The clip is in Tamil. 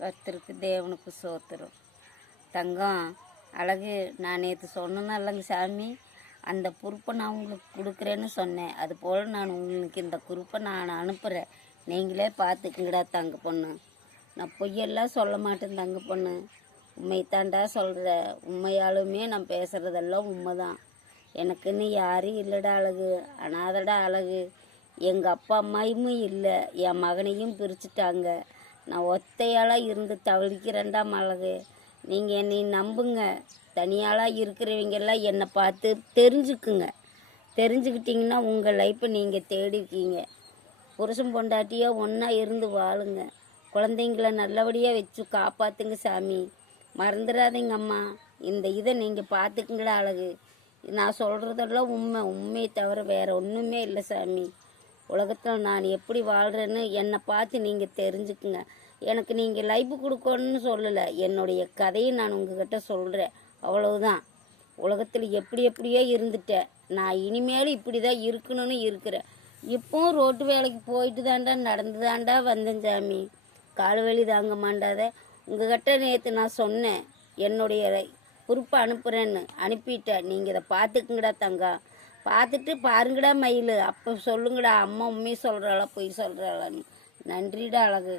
கர்த்தருக்கு தேவனுக்கு சோத்துரும். தங்கம் அழகு நான் நேற்று சொன்னேன் இல்லைங்க சாமி அந்த குறிப்பை நான் உங்களுக்கு கொடுக்குறேன்னு சொன்னேன். அது போல் நான் உங்களுக்கு இந்த குறிப்பை நான் அனுப்புகிறேன் நீங்களே பார்த்துக்குங்கடா தங்க பொண்ணு. நான் பொய்யெல்லாம் சொல்ல மாட்டேன் தங்க பொண்ணு. உண்மைத்தாண்டா சொல்கிற உண்மையாலுமே நான் பேசுகிறதெல்லாம் உண்மை தான் எனக்குன்னு யாரும் இல்லைடா அழகு. அனாதடா அழகு. எங்கள் அப்பா அம்மாயும் இல்லை. என் மகனையும் பிரிச்சுட்டாங்க. நான் ஒத்தையாலாம் இருந்து தவிக்கிறேன்டா அழகு நீங்கள் என்னை நம்புங்க. தனியாலாக இருக்கிறவங்கெல்லாம் என்னை பார்த்து தெரிஞ்சுக்குங்க. தெரிஞ்சுக்கிட்டிங்கன்னா உங்கள் லைஃப்பை நீங்கள் தேடிக்கிங்க புருஷன் பொண்டாட்டியாக ஒன்றா இருந்து வாழுங்க. குழந்தைங்கள நல்லபடியாக வச்சு காப்பாற்றுங்க சாமி. மறந்துடாதீங்க அம்மா. இந்த இதை நீங்கள் பார்த்துக்குங்களா அழகு. நான் சொல்கிறதெல்லாம் உண்மை. உண்மையை தவிர வேறு ஒன்றுமே இல்லை சாமி. உலகத்தில் நான் எப்படி வாழ்கிறேன்னு என்னை பார்த்து நீங்கள் தெரிஞ்சுக்குங்க. எனக்கு நீங்கள் லைஃப் கொடுக்கணும்னு சொல்லலை. என்னுடைய கதையை நான் உங்ககிட்ட சொல்கிறேன் அவ்வளவுதான். உலகத்தில் எப்படி எப்படியோ இருந்துட்டேன் நான் இனிமேல் இப்படி தான் இருக்கணும்னு இருக்கிறேன். இப்போவும் ரோட்டு வேலைக்கு போயிட்டு தாண்டா நடந்து தாண்டா வந்தேன் சாமி. கால் வலி தாங்க மாட்டாத. உங்ககிட்ட நேற்று நான் சொன்னேன். என்னுடைய குறிப்பை அனுப்புகிறேன்னு அனுப்பிட்டேன். நீங்கள் இதை பார்த்துக்குங்கடா தங்கா. பார்த்துட்டு பாருங்கடா மயில். அப்போ சொல்லுங்கடா அம்மா உண்மையை சொல்கிறாளா பொய் சொல்கிறாளான்னு நன்றிடா அழகு.